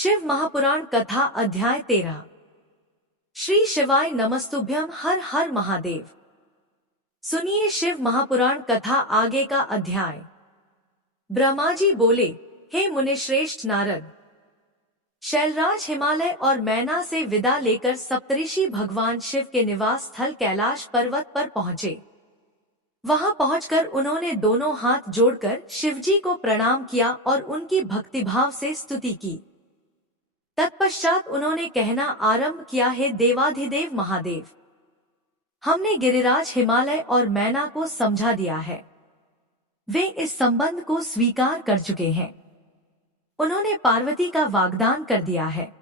शिव महापुराण कथा अध्याय 13। श्री शिवाय नमस्तुभ्यम। हर हर महादेव। सुनिए शिव महापुराण कथा आगे का अध्याय। ब्रह्मा जी बोले, हे मुनिश्रेष्ठ नारद, शैलराज हिमालय और मैना से विदा लेकर सप्तऋषि भगवान शिव के निवास स्थल कैलाश पर्वत पर पहुँचे। वहां पहुंचकर उन्होंने दोनों हाथ जोड़कर शिवजी को प्रणाम किया और उनकी भक्तिभाव से स्तुति की। तत्पश्चात उन्होंने कहना आरंभ किया, हे देवाधिदेव महादेव, हमने गिरिराज हिमालय और मैना को समझा दिया है। वे इस संबंध को स्वीकार कर चुके हैं। उन्होंने पार्वती का वाग्दान कर दिया है।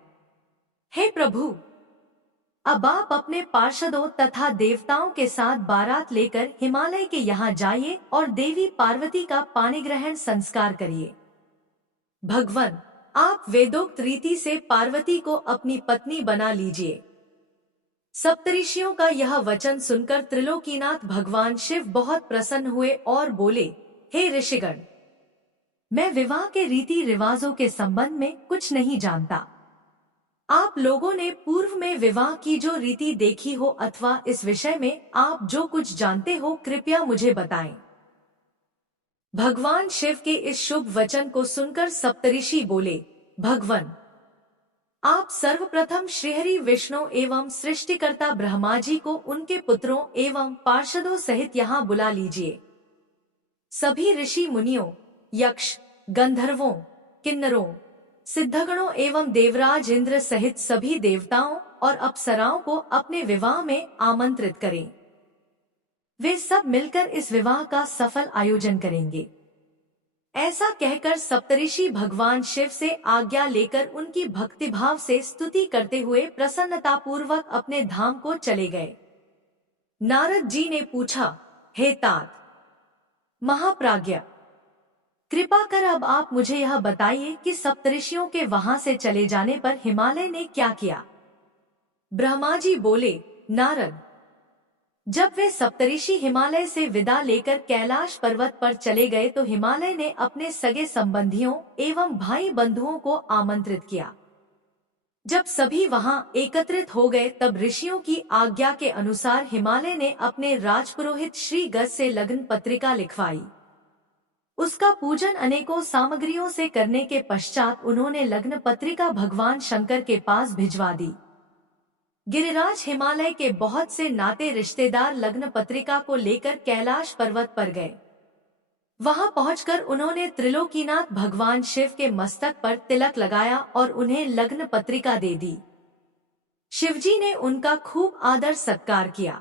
हे प्रभु, अब आप अपने पार्षदों तथा देवताओं के साथ बारात लेकर हिमालय के यहाँ जाइए और देवी पार्वती का पाणिग्रहण संस्कार करिए। भगवान, आप वेदोक्त रीति से पार्वती को अपनी पत्नी बना लीजिए। सप्तऋषियों का यह वचन सुनकर त्रिलोकीनाथ भगवान शिव बहुत प्रसन्न हुए और बोले, हे ऋषिगण, मैं विवाह के रीति रिवाजों के संबंध में कुछ नहीं जानता। आप लोगों ने पूर्व में विवाह की जो रीति देखी हो अथवा इस विषय में आप जो कुछ जानते हो, कृपया मुझे बताएं। भगवान शिव के इस शुभ वचन को सुनकर सप्तऋषि बोले, भगवान, आप सर्वप्रथम श्रीहरि विष्णु एवं सृष्टिकर्ता ब्रह्मा जी को उनके पुत्रों एवं पार्षदों सहित यहाँ बुला लीजिए। सभी ऋषि मुनियों, यक्ष, गंधर्वों, किन्नरों, सिद्धगणों एवं देवराज इंद्र सहित सभी देवताओं और अप्सराओं को अपने विवाह में आमंत्रित करें। वे सब मिलकर इस विवाह का सफल आयोजन करेंगे। ऐसा कहकर सप्तऋषि भगवान शिव से आज्ञा लेकर उनकी भक्तिभाव से स्तुति करते हुए प्रसन्नतापूर्वक अपने धाम को चले गए। नारद जी ने पूछा, हे तात महाप्राज्ञ, कृपा कर अब आप मुझे यह बताइए कि सप्तऋषियों के वहां से चले जाने पर हिमालय ने क्या किया। ब्रह्मा जी बोले, नारद, जब वे सप्तऋषि हिमालय से विदा लेकर कैलाश पर्वत पर चले गए तो हिमालय ने अपने सगे संबंधियों एवं भाई बंधुओं को आमंत्रित किया। जब सभी वहां एकत्रित हो गए तब ऋषियों की आज्ञा के अनुसार हिमालय ने अपने राजपुरोहित श्री गज से लग्न पत्रिका लिखवाई। उसका पूजन अनेकों सामग्रियों से करने के पश्चात उन्होंने लग्न पत्रिका भगवान शंकर के पास भिजवा दी। गिरिराज हिमालय के बहुत से नाते रिश्तेदार लग्न पत्रिका को लेकर कैलाश पर्वत पर गए। वहां पहुंचकर उन्होंने त्रिलोकीनाथ भगवान शिव के मस्तक पर तिलक लगाया और उन्हें लग्न पत्रिका दे दी। शिवजी ने उनका खूब आदर सत्कार किया।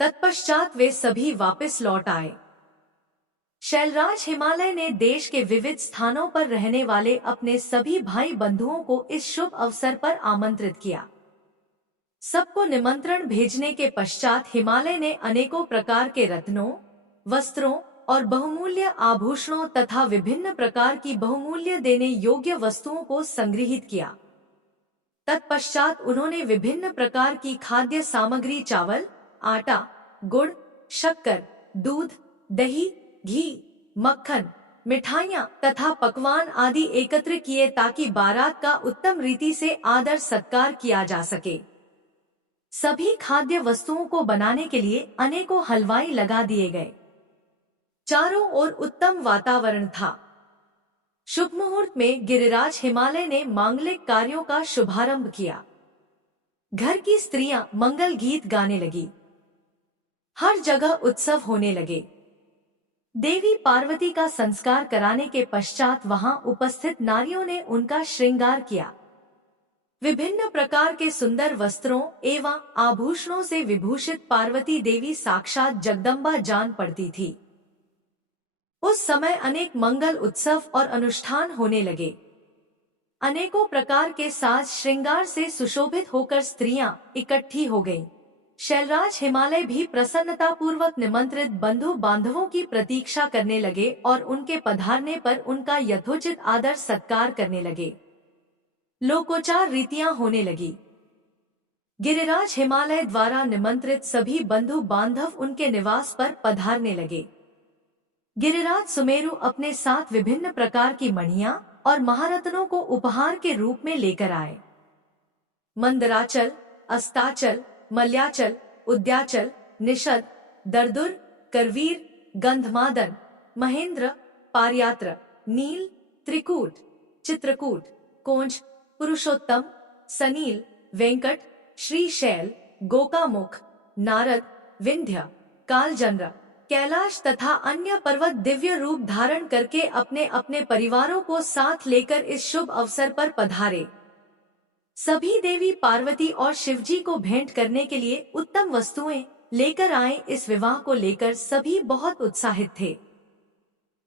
तत्पश्चात वे सभी वापस लौट आए। शैलराज हिमालय ने देश के विविध स्थानों पर रहने वाले अपने सभी भाई बंधुओं को इस शुभ अवसर पर आमंत्रित किया। सबको निमंत्रण भेजने के पश्चात हिमालय ने अनेकों प्रकार के रत्नों, वस्त्रों और बहुमूल्य आभूषणों तथा विभिन्न प्रकार की बहुमूल्य देने योग्य वस्तुओं को संग्रहित किया। तत्पश्चात उन्होंने विभिन्न प्रकार की खाद्य सामग्री चावल, आटा, गुड़, शक्कर, दूध, दही, घी, मक्खन, मिठाइयाँ तथा पकवान आदि एकत्र किए ताकि बारात का उत्तम रीति से आदर सत्कार किया जा सके। सभी खाद्य वस्तुओं को बनाने के लिए अनेकों हलवाई लगा दिए गए। चारों ओर उत्तम वातावरण था। शुभ मुहूर्त में गिरिराज हिमालय ने मांगलिक कार्यों का शुभारंभ किया। घर की स्त्रियां मंगल गीत गाने लगी। हर जगह उत्सव होने लगे। देवी पार्वती का संस्कार कराने के पश्चात वहां उपस्थित नारियों ने उनका श्रृंगार किया। विभिन्न प्रकार के सुंदर वस्त्रों एवं आभूषणों से विभूषित पार्वती देवी साक्षात जगदम्बा जान पड़ती थी। उस समय अनेक मंगल उत्सव और अनुष्ठान होने लगे। अनेकों प्रकार के साज श्रृंगार से सुशोभित होकर स्त्रियां इकट्ठी हो गईं। शैलराज हिमालय भी प्रसन्नतापूर्वक निमंत्रित बंधु बांधवों की प्रतीक्षा करने लगे और उनके पधारने पर उनका यथोचित आदर सत्कार करने लगे। लोकोचार रीतियां होने लगी। गिरिराज हिमालय द्वारा निमंत्रित सभी बंधु बांधव उनके निवास पर पधारने लगे। गिरिराज सुमेरु अपने साथ विभिन्न प्रकार की मणियां और महारत्नों को उपहार के रूप में लेकर आए। मंदराचल, अस्ताचल, मल्याचल, उद्याचल, निषद, दरदुर, करवीर, गंधमादन, महेंद्र, पारयात्र, नील, त्रिकूट, चित्रकूट, कोंज, पुरुषोत्तम, सनील, वेंकट, श्रीशैल, गोकामुख, नारद, विंध्य, कालजन्र, कैलाश तथा अन्य पर्वत दिव्य रूप धारण करके अपने अपने परिवारों को साथ लेकर इस शुभ अवसर पर पधारे। सभी देवी पार्वती और शिवजी को भेंट करने के लिए उत्तम वस्तुएं लेकर आए। इस विवाह को लेकर सभी बहुत उत्साहित थे।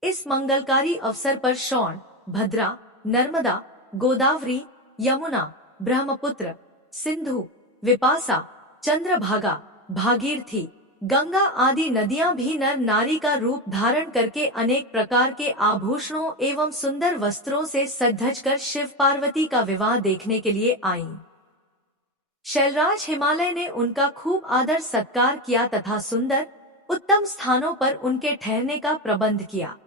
इस मंगलकारी अवसर पर शौण, भद्रा, नर्मदा, गोदावरी, यमुना, ब्रह्मपुत्र, सिंधु, विपासा, चंद्रभागा, भागीरथी, गंगा आदि नदियां भी नर नारी का रूप धारण करके अनेक प्रकार के आभूषणों एवं सुंदर वस्त्रों से सज-धज कर शिव पार्वती का विवाह देखने के लिए आईं। शैलराज हिमालय ने उनका खूब आदर सत्कार किया तथा सुंदर उत्तम स्थानों पर उनके ठहरने का प्रबंध किया।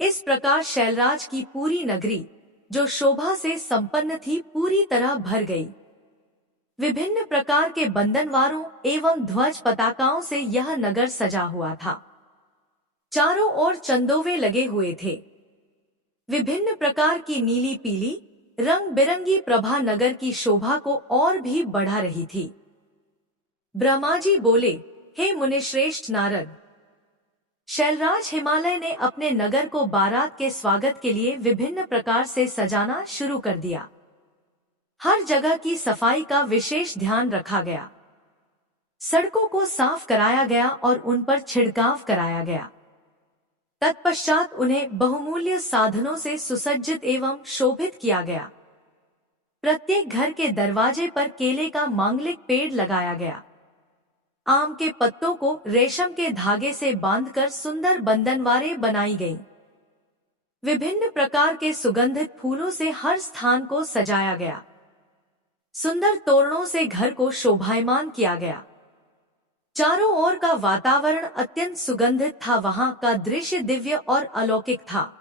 इस प्रकार शैलराज की पूरी नगरी, जो शोभा से संपन्न थी, पूरी तरह भर गई। विभिन्न प्रकार के बंधनवारों एवं ध्वज पताकाओं से यह नगर सजा हुआ था। चारों ओर चंदोवे लगे हुए थे। विभिन्न प्रकार की नीली पीली रंग बिरंगी प्रभा नगर की शोभा को और भी बढ़ा रही थी। ब्रह्मा जी बोले, हे मुनिश्रेष्ठ नारद, शैलराज हिमालय ने अपने नगर को बारात के स्वागत के लिए विभिन्न प्रकार से सजाना शुरू कर दिया। हर जगह की सफाई का विशेष ध्यान रखा गया। सड़कों को साफ कराया गया और उन पर छिड़काव कराया गया। तत्पश्चात उन्हें बहुमूल्य साधनों से सुसज्जित एवं शोभित किया गया। प्रत्येक घर के दरवाजे पर केले का मांगलिक पेड़ लगाया गया। आम के पत्तों को रेशम के धागे से बांधकर सुंदर बंधनवारें बनाई गईं। विभिन्न प्रकार के सुगंधित फूलों से हर स्थान को सजाया गया। सुंदर तोरणों से घर को शोभायमान किया गया। चारों ओर का वातावरण अत्यंत सुगंधित था। वहां का दृश्य दिव्य और अलौकिक था।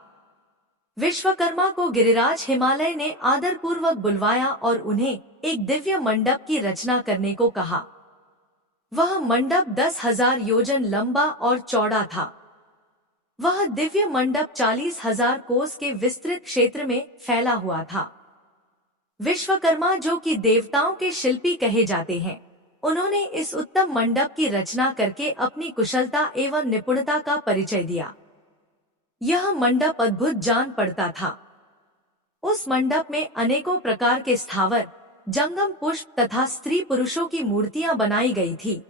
विश्वकर्मा को गिरिराज हिमालय ने आदरपूर्वक बुलवाया और उन्हें एक दिव्य मंडप की रचना करने को कहा। वह मंडप 10,000 योजन लंबा और चौड़ा था। वह दिव्य मंडप 40,000 कोस के विस्तृत क्षेत्र में फैला हुआ था। विश्वकर्मा, जो कि देवताओं के शिल्पी कहे जाते हैं, उन्होंने इस उत्तम मंडप की रचना करके अपनी कुशलता एवं निपुणता का परिचय दिया। यह मंडप अद्भुत जान पड़ता था। उस मंडप में अनेकों प्रकार के स्थावर, जंगम पुष्प तथा स्त्री पुरुषों की मूर्तियां बनाई गई थी,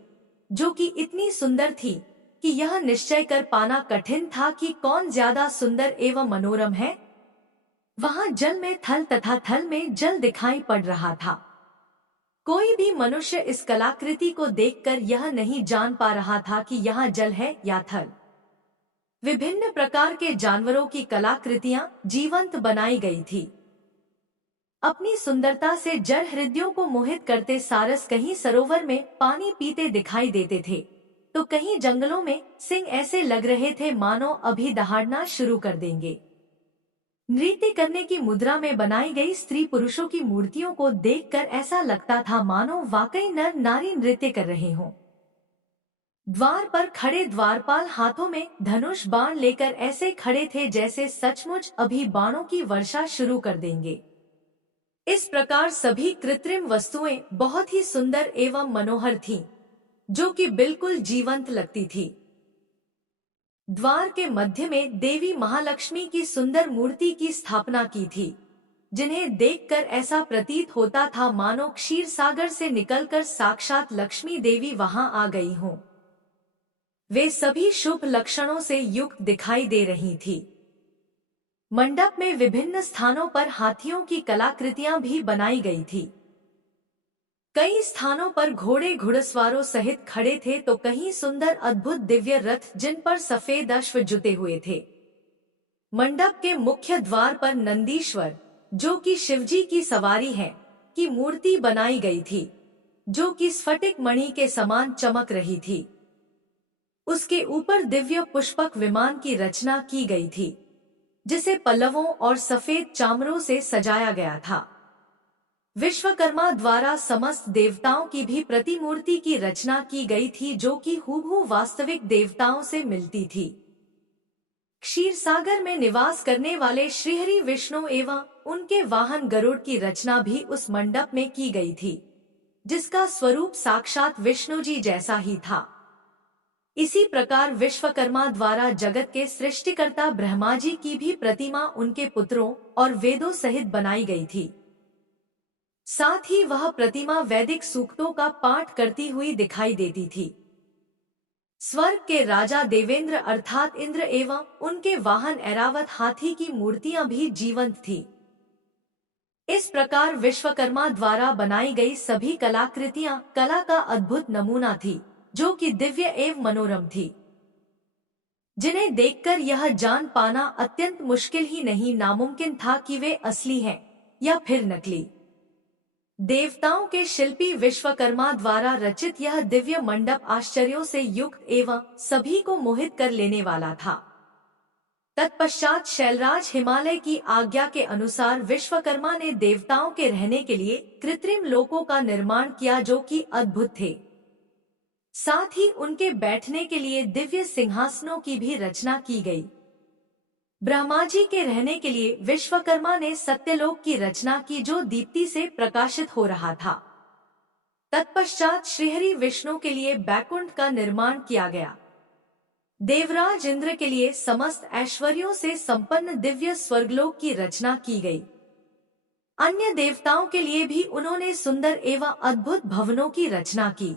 जो कि इतनी सुंदर थी कि यह निश्चय कर पाना कठिन था कि कौन ज्यादा सुंदर एवं मनोरम है। वहां जल में थल तथा थल में जल दिखाई पड़ रहा था। कोई भी मनुष्य इस कलाकृति को देखकर यह नहीं जान पा रहा था कि यहाँ जल है या थल। विभिन्न प्रकार के जानवरों की कलाकृतियां जीवंत बनाई गई थी। अपनी सुंदरता से जल हृदयों को मोहित करते सारस कहीं सरोवर में पानी पीते दिखाई देते थे, तो कहीं जंगलों में सिंह ऐसे लग रहे थे मानो अभी दहाड़ना शुरू कर देंगे। नृत्य करने की मुद्रा में बनाई गई स्त्री पुरुषों की मूर्तियों को देखकर ऐसा लगता था मानो वाकई नर नारी नृत्य कर रहे हों। द्वार पर खड़े द्वारपाल हाथों में धनुष बाण लेकर ऐसे खड़े थे जैसे सचमुच अभी बाणों की वर्षा शुरू कर देंगे। इस प्रकार सभी कृत्रिम वस्तुएं बहुत ही सुंदर एवं मनोहर थीं, जो कि बिल्कुल जीवंत लगती थी। द्वार के मध्य में देवी महालक्ष्मी की सुंदर मूर्ति की स्थापना की थी, जिन्हें देखकर ऐसा प्रतीत होता था मानो क्षीर सागर से निकलकर साक्षात लक्ष्मी देवी वहां आ गई हों। वे सभी शुभ लक्षणों से युक्त दिखाई दे रही थी। मंडप में विभिन्न स्थानों पर हाथियों की कलाकृतियां भी बनाई गई थी। कई स्थानों पर घोड़े घुड़सवारों सहित खड़े थे, तो कहीं सुंदर अद्भुत दिव्य रथ जिन पर सफेद अश्व जुते हुए थे। मंडप के मुख्य द्वार पर नंदीश्वर, जो कि शिवजी की सवारी है, की मूर्ति बनाई गई थी, जो कि स्फटिक मणि के समान चमक रही थी। उसके ऊपर दिव्य पुष्पक विमान की रचना की गई थी। जिसे पल्लवों और सफेद चामरों से सजाया गया था। विश्वकर्मा द्वारा समस्त देवताओं की भी प्रतिमूर्ति की रचना की गई थी, जो कि हूबहू वास्तविक देवताओं से मिलती थी। क्षीर सागर में निवास करने वाले श्रीहरि विष्णु एवं उनके वाहन गरुड़ की रचना भी उस मंडप में की गई थी, जिसका स्वरूप साक्षात विष्णु जी जैसा ही था। इसी प्रकार विश्वकर्मा द्वारा जगत के सृष्टिकर्ता ब्रह्मा जी की भी प्रतिमा उनके पुत्रों और वेदों सहित बनाई गई थी। साथ ही वह प्रतिमा वैदिक सूक्तों का पाठ करती हुई दिखाई देती थी। स्वर्ग के राजा देवेंद्र अर्थात इंद्र एवं उनके वाहन ऐरावत हाथी की मूर्तियां भी जीवंत थी। इस प्रकार विश्वकर्मा द्वारा बनाई गई सभी कलाकृतियां कला का अद्भुत नमूना थी, जो कि दिव्य एवं मनोरम थी, जिन्हें देखकर यह जान पाना अत्यंत मुश्किल ही नहीं नामुमकिन था कि वे असली हैं या फिर नकली। देवताओं के शिल्पी विश्वकर्मा द्वारा रचित यह दिव्य मंडप आश्चर्यों से युक्त एवं सभी को मोहित कर लेने वाला था। तत्पश्चात शैलराज हिमालय की आज्ञा के अनुसार विश्वकर्मा ने देवताओं के रहने के लिए कृत्रिम लोकों का निर्माण किया, जो कि अद्भुत थे। साथ ही उनके बैठने के लिए दिव्य सिंहासनों की भी रचना की गई। ब्रह्मा जी के रहने के लिए विश्वकर्मा ने सत्यलोक की रचना की, जो दीप्ति से प्रकाशित हो रहा था। तत्पश्चात श्रीहरि विष्णु के लिए बैकुंठ का निर्माण किया गया। देवराज इंद्र के लिए समस्त ऐश्वर्यों से संपन्न दिव्य स्वर्गलोक की रचना की गई। अन्य देवताओं के लिए भी उन्होंने सुंदर एवं अद्भुत भवनों की रचना की।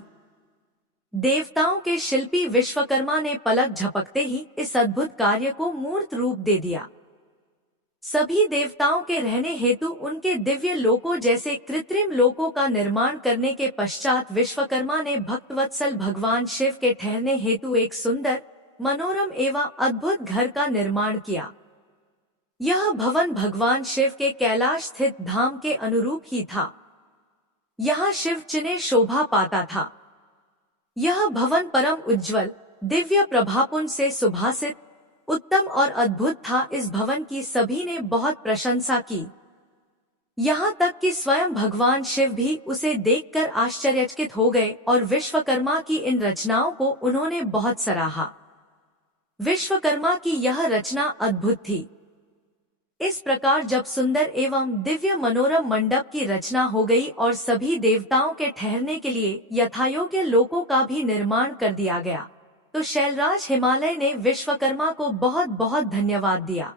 देवताओं के शिल्पी विश्वकर्मा ने पलक झपकते ही इस अद्भुत कार्य को मूर्त रूप दे दिया। सभी देवताओं के रहने हेतु उनके दिव्य लोकों जैसे कृत्रिम लोकों का निर्माण करने के पश्चात विश्वकर्मा ने भक्तवत्सल भगवान शिव के ठहरने हेतु एक सुंदर, मनोरम एवं अद्भुत घर का निर्माण किया। यह भवन भगवान शिव के कैलाश स्थित धाम के अनुरूप ही था। यहाँ शिव चिन्ह शोभा पाता था। यह भवन परम उज्ज्वल, दिव्य प्रभापुंज से सुभासित, उत्तम और अद्भुत था। इस भवन की सभी ने बहुत प्रशंसा की, यहाँ तक कि स्वयं भगवान शिव भी उसे देखकर आश्चर्यचकित हो गए और विश्वकर्मा की इन रचनाओं को उन्होंने बहुत सराहा। विश्वकर्मा की यह रचना अद्भुत थी। इस प्रकार जब सुंदर एवं दिव्य मनोरम मंडप की रचना हो गई और सभी देवताओं के ठहरने के लिए यथायोग्य लोकों का भी निर्माण कर दिया गया, तो शैलराज हिमालय ने विश्वकर्मा को बहुत बहुत धन्यवाद दिया।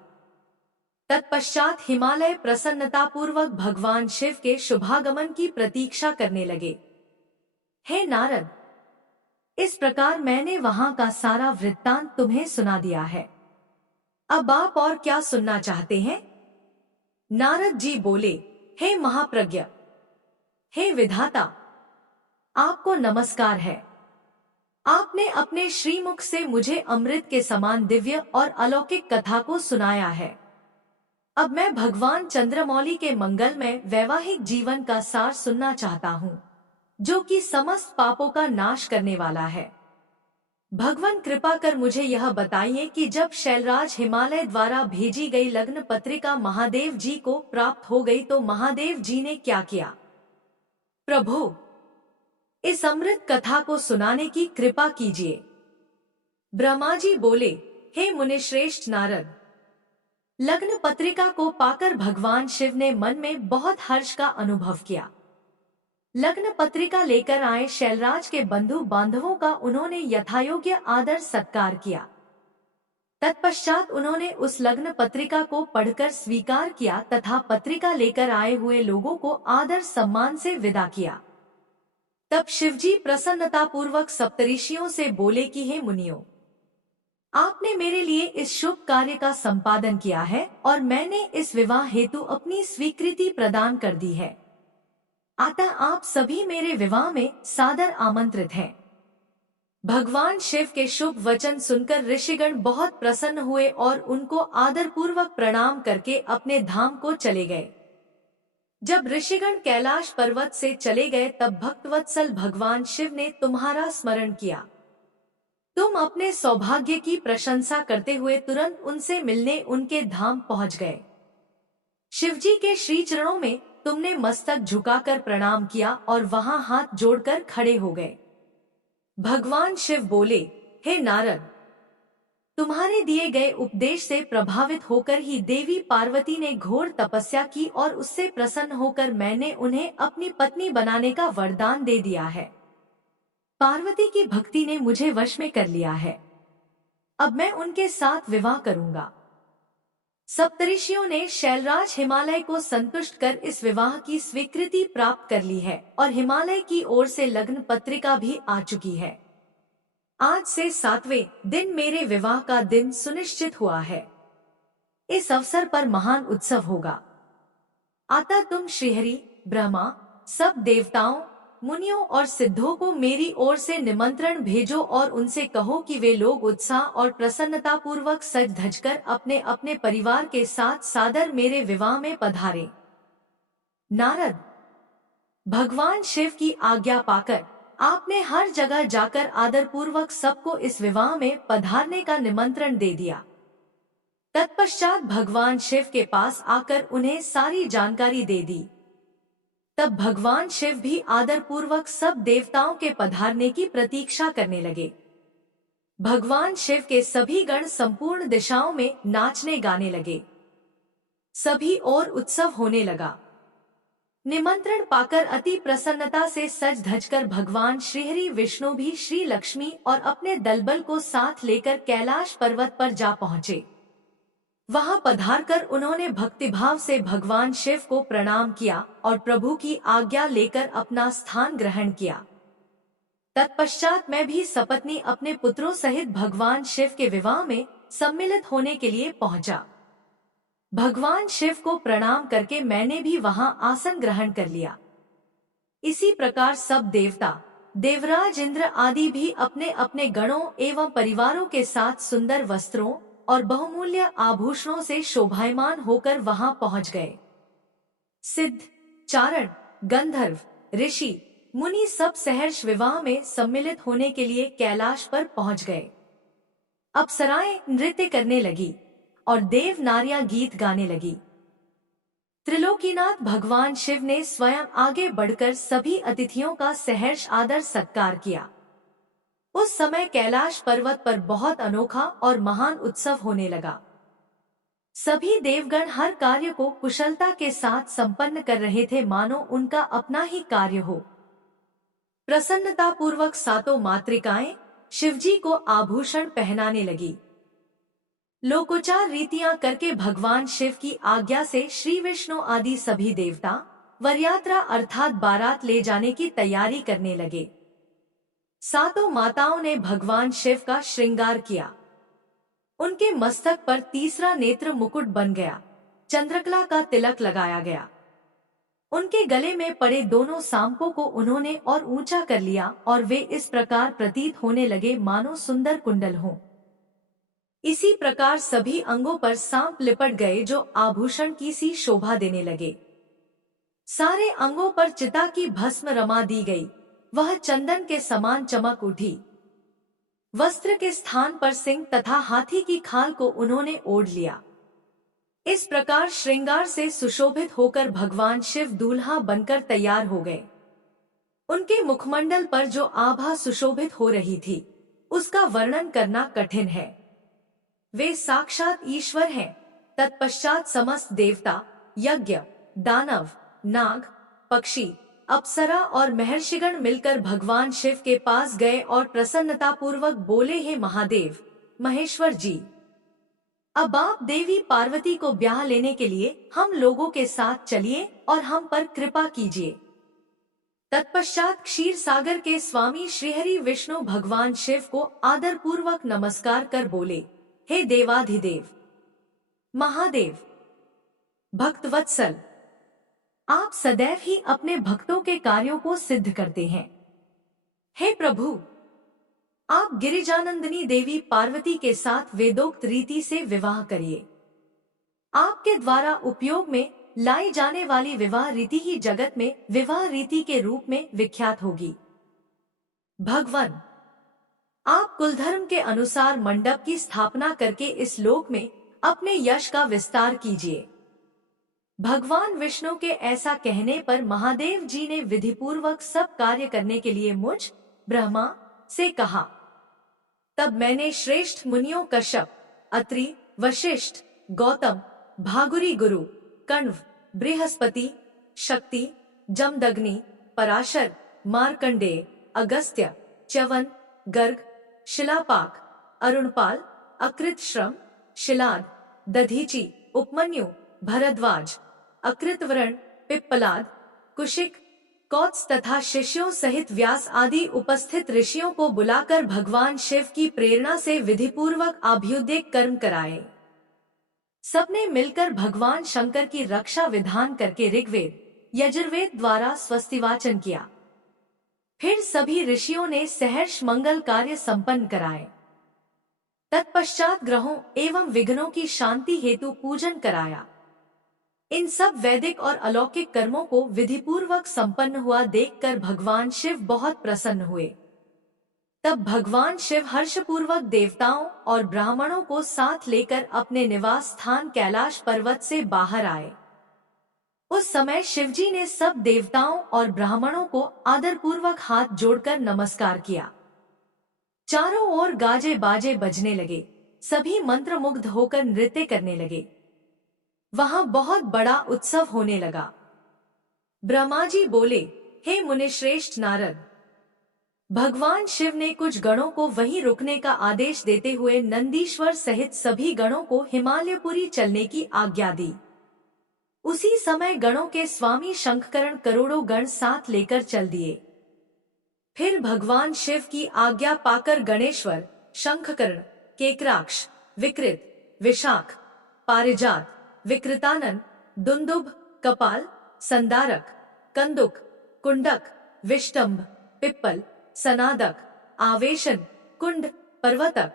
तत्पश्चात हिमालय प्रसन्नतापूर्वक भगवान शिव के शुभागमन की प्रतीक्षा करने लगे। हे नारद, इस प्रकार मैंने वहां का सारा वृत्तांत तुम्हें सुना दिया है। अब आप और क्या सुनना चाहते हैं? नारद जी बोले, हे महाप्रज्ञ, हे विधाता, आपको नमस्कार है। आपने अपने श्रीमुख से मुझे अमृत के समान दिव्य और अलौकिक कथा को सुनाया है। अब मैं भगवान चंद्रमौली के मंगलमय वैवाहिक जीवन का सार सुनना चाहता हूँ, जो कि समस्त पापों का नाश करने वाला है। भगवान कृपा कर मुझे यह बताइए कि जब शैलराज हिमालय द्वारा भेजी गई लग्न पत्रिका महादेव जी को प्राप्त हो गई तो महादेव जी ने क्या किया? प्रभु, इस अमृत कथा को सुनाने की कृपा कीजिए। ब्रह्मा जी बोले, हे मुनिश्रेष्ठ नारद, लग्न पत्रिका को पाकर भगवान शिव ने मन में बहुत हर्ष का अनुभव किया। लग्न पत्रिका लेकर आए शैलराज के बंधु बांधवों का उन्होंने यथायोग्य आदर सत्कार किया। तत्पश्चात उन्होंने उस लग्न पत्रिका को पढ़कर स्वीकार किया तथा पत्रिका लेकर आए हुए लोगों को आदर सम्मान से विदा किया। तब शिवजी प्रसन्नतापूर्वक सप्तऋषियों से बोले कि हे मुनियों, आपने मेरे लिए इस शुभ कार्य का संपादन किया है और मैंने इस विवाह हेतु अपनी स्वीकृति प्रदान कर दी है। अतः आप सभी मेरे विवाह में सादर आमंत्रित हैं। भगवान शिव के शुभ वचन सुनकर ऋषिगण बहुत प्रसन्न हुए और उनको आदरपूर्वक प्रणाम करके अपने धाम को चले गए। जब ऋषिगण कैलाश पर्वत से चले गए तब भक्तवत्सल भगवान शिव ने तुम्हारा स्मरण किया। तुम अपने सौभाग्य की प्रशंसा करते हुए तुरंत उनसे मिलने उनके धाम पहुंच गए। शिवजी के श्री चरणों में तुमने मस्तक झुकाकर प्रणाम किया और वहां हाथ जोड़कर खड़े हो गए। भगवान शिव बोले, हे नारद, तुम्हारे दिए गए उपदेश से प्रभावित होकर ही देवी पार्वती ने घोर तपस्या की और उससे प्रसन्न होकर मैंने उन्हें अपनी पत्नी बनाने का वरदान दे दिया है। पार्वती की भक्ति ने मुझे वश में कर लिया है। अब मैं उनके साथ विवाह करूंगा। सप्तऋषियों ने शैलराज हिमालय को संतुष्ट कर इस विवाह की स्वीकृति प्राप्त कर ली है और हिमालय की ओर से लग्न पत्रिका भी आ चुकी है। आज से 7वें दिन मेरे विवाह का दिन सुनिश्चित हुआ है। इस अवसर पर महान उत्सव होगा। अतः तुम श्रीहरि, ब्रह्मा, सब देवताओं, मुनियों और सिद्धों को मेरी ओर से निमंत्रण भेजो और उनसे कहो कि वे लोग उत्साह और प्रसन्नता पूर्वक सज धजकर अपने अपने परिवार के साथ सादर मेरे विवाह में पधारें। नारद, भगवान शिव की आज्ञा पाकर आपने हर जगह जाकर आदर पूर्वक सबको इस विवाह में पधारने का निमंत्रण दे दिया। तत्पश्चात भगवान शिव के पास आकर उन्हें सारी जानकारी दे दी। तब भगवान शिव भी आदर पूर्वक सब देवताओं के पधारने की प्रतीक्षा करने लगे। भगवान शिव के सभी गण संपूर्ण दिशाओं में नाचने गाने लगे। सभी और उत्सव होने लगा। निमंत्रण पाकर अति प्रसन्नता से सज धजकर भगवान श्रीहरि विष्णु भी श्री लक्ष्मी और अपने दलबल को साथ लेकर कैलाश पर्वत पर जा पहुँचे। वहां पधारकर उन्होंने भक्तिभाव से भगवान शिव को प्रणाम किया और प्रभु की आज्ञा लेकर अपना स्थान ग्रहण किया। तत्पश्चात मैं भी सपत्नी अपने पुत्रों सहित भगवान शिव के विवाह में सम्मिलित होने के लिए पहुंचा। भगवान शिव को प्रणाम करके मैंने भी वहां आसन ग्रहण कर लिया। इसी प्रकार सब देवता, देवराज इंद्र आदि भी अपने अपने गणों एवं परिवारों के साथ सुंदर वस्त्रों और बहुमूल्य आभूषणों से शोभायमान होकर वहां पहुंच गए। सिद्ध, चारण, गंधर्व, ऋषि, मुनि सब सहर्ष विवाह में सम्मिलित होने के लिए कैलाश पर पहुंच गए। अप्सराएं नृत्य करने लगी और देव नारियां गीत गाने लगी। त्रिलोकीनाथ भगवान शिव ने स्वयं आगे बढ़कर सभी अतिथियों का सहर्ष आदर सत्कार किया। उस समय कैलाश पर्वत पर बहुत अनोखा और महान उत्सव होने लगा। सभी देवगण हर कार्य को कुशलता के साथ संपन्न कर रहे थे, मानो उनका अपना ही कार्य हो। प्रसन्नता पूर्वक सातों मातृकाएं शिवजी को आभूषण पहनाने लगी। लोकोचार रीतियां करके भगवान शिव की आज्ञा से श्री विष्णु आदि सभी देवता वरयात्रा अर्थात बारात ले जाने की तैयारी करने लगे। सातों माताओं ने भगवान शिव का श्रृंगार किया। उनके मस्तक पर तीसरा नेत्र मुकुट बन गया, चंद्रकला का तिलक लगाया गया। उनके गले में पड़े दोनों सांपों को उन्होंने और ऊंचा कर लिया और वे इस प्रकार प्रतीत होने लगे मानो सुंदर कुंडल हों। इसी प्रकार सभी अंगों पर सांप लिपट गए जो आभूषण की सी शोभा देने लगे। सारे अंगों पर चिता की भस्म रमा दी गई, वह चंदन के समान चमक उठी। वस्त्र के स्थान पर सिंह तथा हाथी की खाल को उन्होंने ओढ़ लिया। इस प्रकार श्रृंगार से सुशोभित होकर भगवान शिव दूल्हा बनकर तैयार हो गए। उनके मुखमंडल पर जो आभा सुशोभित हो रही थी, उसका वर्णन करना कठिन है। वे साक्षात ईश्वर हैं। तत्पश्चात समस्त देवता, यज्ञ, दानव, नाग, पक्षी, अप्सरा और महर्षिगण मिलकर भगवान शिव के पास गए और प्रसन्नता पूर्वक बोले, हे महादेव, महेश्वर जी, अब आप देवी पार्वती को ब्याह लेने के लिए हम लोगों के साथ चलिए और हम पर कृपा कीजिए। तत्पश्चात क्षीर सागर के स्वामी श्रीहरि विष्णु भगवान शिव को आदर पूर्वक नमस्कार कर बोले, हे देवाधिदेव, महादेव, भक्तवत्सल, आप सदैव ही अपने भक्तों के कार्यों को सिद्ध करते हैं। हे प्रभु, आप गिरिजानंदिनी देवी पार्वती के साथ वेदोक्त रीति से विवाह करिए। आपके द्वारा उपयोग में लाई जाने वाली विवाह रीति ही जगत में विवाह रीति के रूप में विख्यात होगी। भगवान, आप कुलधर्म के अनुसार मंडप की स्थापना करके इस लोक में अपने यश का विस्तार कीजिए। भगवान विष्णु के ऐसा कहने पर महादेव जी ने विधिपूर्वक सब कार्य करने के लिए मुझ ब्रह्मा से कहा। तब मैंने श्रेष्ठ मुनियों कश्यप, अत्रि, वशिष्ठ, गौतम, भागुरी गुरु, कण्व, बृहस्पति, शक्ति, जमदग्नि, पराशर, मार्कंडेय, अगस्त्य, च्यवन, गर्ग, शिलापाक, अरुणपाल, अकृतश्रम, शिलाद, दधीचि, उपमन्यु, भरद्वाज, अकृतवर्ण, पिप्पलाद, कुशिक, कौत्स तथा शिष्यों सहित व्यास आदि उपस्थित ऋषियों को बुलाकर भगवान शिव की प्रेरणा से विधिपूर्वक अभ्युदय कर्म कराए। सबने मिलकर भगवान शंकर की रक्षा विधान करके ऋग्वेद, यजुर्वेद द्वारा स्वस्तिवाचन किया। फिर सभी ऋषियों ने सहर्ष मंगल कार्य संपन्न कराए। तत्पश्चात ग्रहों एवं विघ्नों की शांति हेतु पूजन कराया। इन सब वैदिक और अलौकिक कर्मों को विधिपूर्वक संपन्न हुआ देखकर भगवान शिव बहुत प्रसन्न हुए। तब भगवान शिव हर्षपूर्वक देवताओं और ब्राह्मणों को साथ लेकर अपने निवास स्थान कैलाश पर्वत से बाहर आए। उस समय शिवजी ने सब देवताओं और ब्राह्मणों को आदरपूर्वक हाथ जोड़कर नमस्कार किया। चारों ओर गाजे बाजे बजने लगे, सभी मंत्रमुग्ध होकर नृत्य करने लगे। वहां बहुत बड़ा उत्सव होने लगा। ब्रह्मा जी बोले, हे मुनिश्रेष्ठ नारद, भगवान शिव ने कुछ गणों को वहीं रुकने का आदेश देते हुए नंदीश्वर सहित सभी गणों को हिमालयपुरी चलने की आज्ञा दी। उसी समय गणों के स्वामी शंखकरण करोड़ों गण साथ लेकर चल दिए। फिर भगवान शिव की आज्ञा पाकर गणेश्वर, शंखकरण, केकराक्ष, विकृत, विशाख, पारिजात, विकृतानन, दुंदुभ, कपाल, संदारक, कंदुक, कुंडक, विष्टंभ, पिप्पल, सनादक, आवेशन, कुंड, पर्वतक,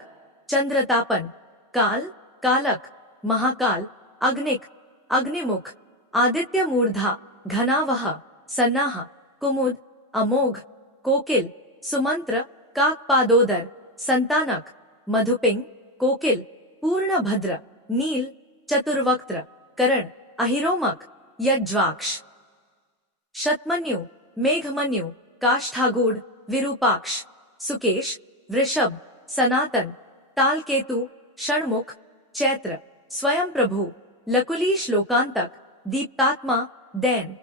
चंद्रतापन, काल, कालक, महाकाल, अग्निक, अग्निमुख, आदित्य मूर्धा, घनावह, सन्नाह, कुमुद, अमोघ, कोकिल, सुमंत्र, काकपादोदर, संतानक, मधुपिंग, कोकिल, पूर्णभद्र, नील, चतुर्वक्त्र, करण, अहिरोमक, यज्वाक्ष, शतमन्यु, मेघमन्यु, काष्ठागूढ़, विरूपाक्ष, सुकेश, वृषभ, सनातन, तालकेतु, षणमुख, चैत्र, स्वयं प्रभु, लकुलीश, लोकांतक, दीप्तात्मा, दैन,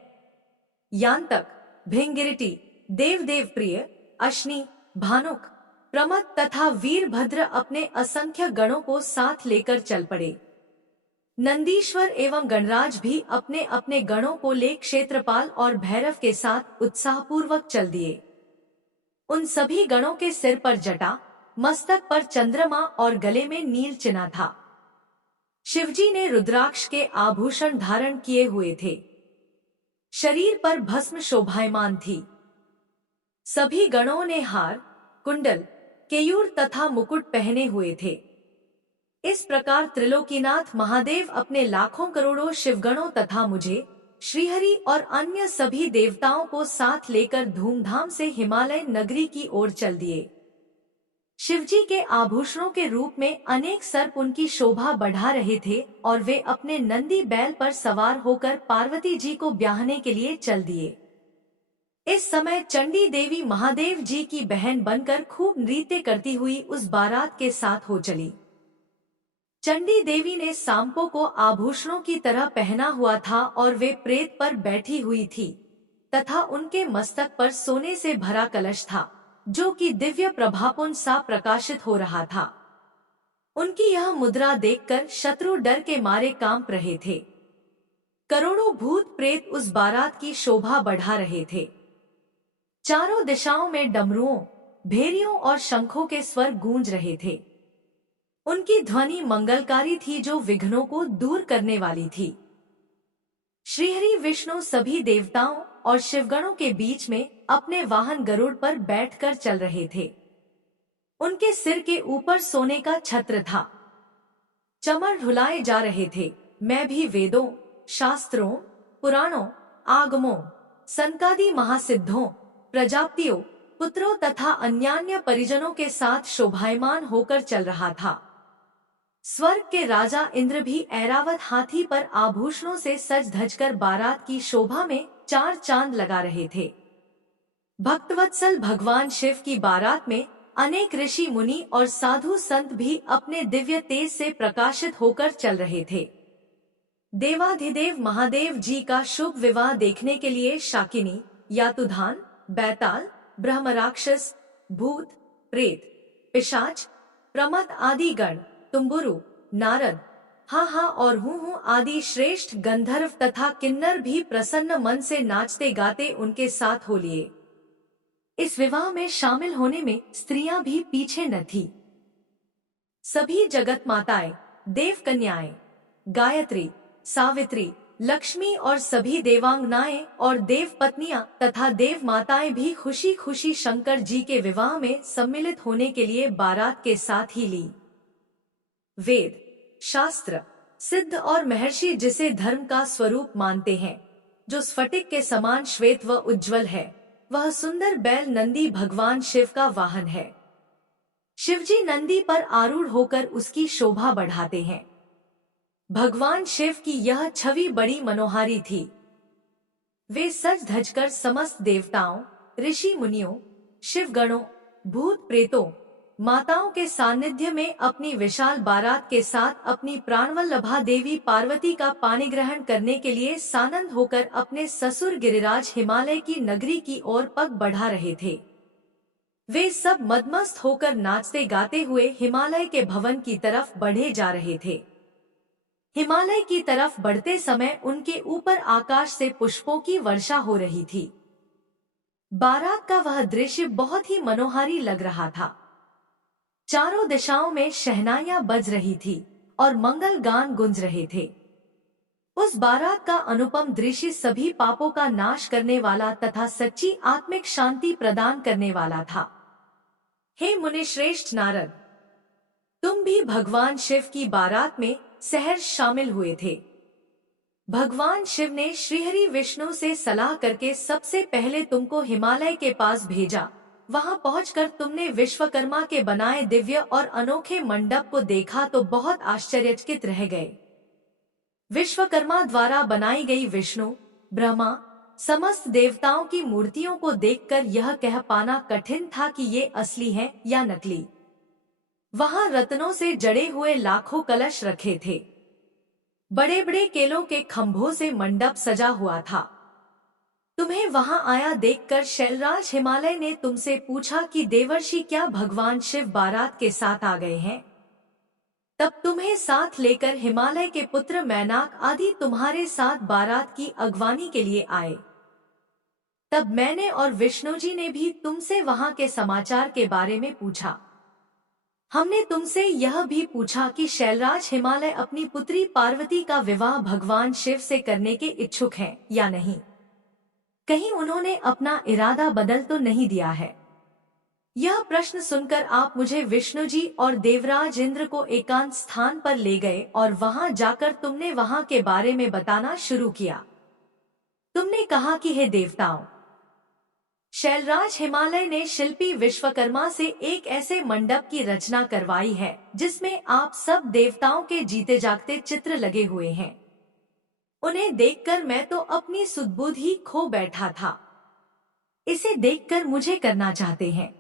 यांतक, भिंगिरिटी, देवदेव प्रिय, अश्नि, भानुक, प्रमथ तथा वीरभद्र अपने असंख्य गणों को साथ लेकर चल पड़े। नंदीश्वर एवं गणराज भी अपने अपने गणों को ले क्षेत्रपाल और भैरव के साथ उत्साहपूर्वक चल दिए। उन सभी गणों के सिर पर जटा, मस्तक पर चंद्रमा और गले में नील चिन्ह था। शिवजी ने रुद्राक्ष के आभूषण धारण किए हुए थे। शरीर पर भस्म शोभायमान थी। सभी गणों ने हार, कुंडल, केयूर तथा मुकुट पहने हुए थे। इस प्रकार त्रिलोकीनाथ महादेव अपने लाखों करोड़ों शिवगणों तथा मुझे, श्रीहरि और अन्य सभी देवताओं को साथ लेकर धूमधाम से हिमालय नगरी की ओर चल दिए। शिवजी के आभूषणों के रूप में अनेक सर्प उनकी शोभा बढ़ा रहे थे और वे अपने नंदी बैल पर सवार होकर पार्वती जी को ब्याहने के लिए चल दिए। इस समय चंडी देवी महादेव जी की बहन बनकर खूब नृत्य करती हुई उस बारात के साथ हो चली। चंडी देवी ने सांपों को आभूषणों की तरह पहना हुआ था और वे प्रेत पर बैठी हुई थी तथा उनके मस्तक पर सोने से भरा कलश था जो कि दिव्य प्रभापुंज सा प्रकाशित हो रहा था। उनकी यह मुद्रा देखकर शत्रु डर के मारे कांप रहे थे। करोड़ों भूत प्रेत उस बारात की शोभा बढ़ा रहे थे। चारों दिशाओं में डमरुओं, भेरियों और शंखों के स्वर गूंज रहे थे। उनकी ध्वनि मंगलकारी थी जो विघ्नों को दूर करने वाली थी। श्रीहरि विष्णु सभी देवताओं और शिवगणों के बीच में अपने वाहन गरुड़ पर बैठकर चल रहे थे। उनके सिर के ऊपर सोने का छत्र था। चमर ढुलाए जा रहे थे। मैं भी वेदों, शास्त्रों, पुराणों, आगमों, सनकादि महासिद्धों, प्रजापतियों, पुत्रों तथा अन्यान्य परिजनों के साथ शोभायमान होकर चल रहा था। स्वर्ग के राजा इंद्र भी ऐरावत हाथी पर आभूषणों से सज धजकर बारात की शोभा में चार चांद लगा रहे थे। भक्तवत्सल भगवान शिव की बारात में अनेक ऋषि मुनि और साधु संत भी अपने दिव्य तेज से प्रकाशित होकर चल रहे थे। देवाधिदेव महादेव जी का शुभ विवाह देखने के लिए शाकिनी, यातुधान, बैताल, ब्रह्मराक्षस, भूत, प्रेत, पिशाच, प्रमथ आदि गण, तुम्बुरु, नारद, हा और हूँ आदि श्रेष्ठ गंधर्व तथा किन्नर भी प्रसन्न मन से नाचते गाते उनके साथ हो लिए। इस विवाह में शामिल होने में स्त्रियां भी पीछे न थी। सभी जगत माताएं, देव कन्याएं, गायत्री, सावित्री, लक्ष्मी और सभी देवांगनाएं और देव पत्नियां तथा देव माताएं भी खुशी खुशी शंकर जी के विवाह में सम्मिलित होने के लिए बारात के साथ ही ली। वेद, शास्त्र, सिद्ध और महर्षि जिसे धर्म का स्वरूप मानते हैं, जो स्फटिक के समान श्वेत व उज्ज्वल है, वह सुंदर बैल नंदी भगवान शिव का वाहन है। शिवजी नंदी पर आरूढ़ होकर उसकी शोभा बढ़ाते हैं। भगवान शिव की यह छवि बड़ी मनोहारी थी। वे सज धजकर समस्त देवताओं, ऋषि मुनियों, शिवगणों, भूत प्रेतों, माताओं के सानिध्य में अपनी विशाल बारात के साथ अपनी प्राणवल्लभा देवी पार्वती का पानी ग्रहण करने के लिए सानंद होकर अपने ससुर गिरिराज हिमालय की नगरी की ओर पग बढ़ा रहे थे। वे सब मदमस्त होकर नाचते गाते हुए हिमालय के भवन की तरफ बढ़े जा रहे थे। हिमालय की तरफ बढ़ते समय उनके ऊपर आकाश से पुष्पों की वर्षा हो रही थी। बारात का वह दृश्य बहुत ही मनोहारी लग रहा था। चारों दिशाओं में शहनाइयां बज रही थी और मंगल गान गुंज रहे थे। उस बारात का अनुपम दृश्य सभी पापों का नाश करने वाला तथा सच्ची आत्मिक शांति प्रदान करने वाला था। हे मुनिश्रेष्ठ नारद, तुम भी भगवान शिव की बारात में सहर्ष शामिल हुए थे। भगवान शिव ने श्रीहरि विष्णु से सलाह करके सबसे पहले तुमको हिमालय के पास भेजा। वहां पहुंचकर तुमने विश्वकर्मा के बनाए दिव्य और अनोखे मंडप को देखा तो बहुत आश्चर्यचकित रह गए। विश्वकर्मा द्वारा बनाई गई विष्णु, ब्रह्मा, समस्त देवताओं की मूर्तियों को देखकर यह कह पाना कठिन था कि ये असली हैं या नकली। वहां रत्नों से जड़े हुए लाखों कलश रखे थे। बड़े बड़े केलों के खंभों से मंडप सजा हुआ था। तुम्हें वहां आया देखकर शैलराज हिमालय ने तुमसे पूछा कि देवर्षि क्या भगवान शिव बारात के साथ आ गए हैं? तब तुम्हें साथ लेकर हिमालय के पुत्र मैनाक आदि तुम्हारे साथ बारात की अगवानी के लिए आए। तब मैंने और विष्णु जी ने भी तुमसे वहां के समाचार के बारे में पूछा। हमने तुमसे यह भी पूछा कि शैलराज हिमालय अपनी पुत्री पार्वती का विवाह भगवान शिव से करने के इच्छुक हैं या नहीं। कहीं उन्होंने अपना इरादा बदल तो नहीं दिया है? यह प्रश्न सुनकर आप मुझे विष्णु जी और देवराज इंद्र को एकांत स्थान पर ले गए और वहां जाकर तुमने वहां के बारे में बताना शुरू किया। तुमने कहा कि हे देवताओं, शैलराज हिमालय ने शिल्पी विश्वकर्मा से एक ऐसे मंडप की रचना करवाई है जिसमें आप सब देवताओं के जीते जागते चित्र लगे हुए हैं। उन्हें देखकर मैं तो अपनी सुध-बुध ही खो बैठा था। इसे देखकर मुझे करना चाहते हैं।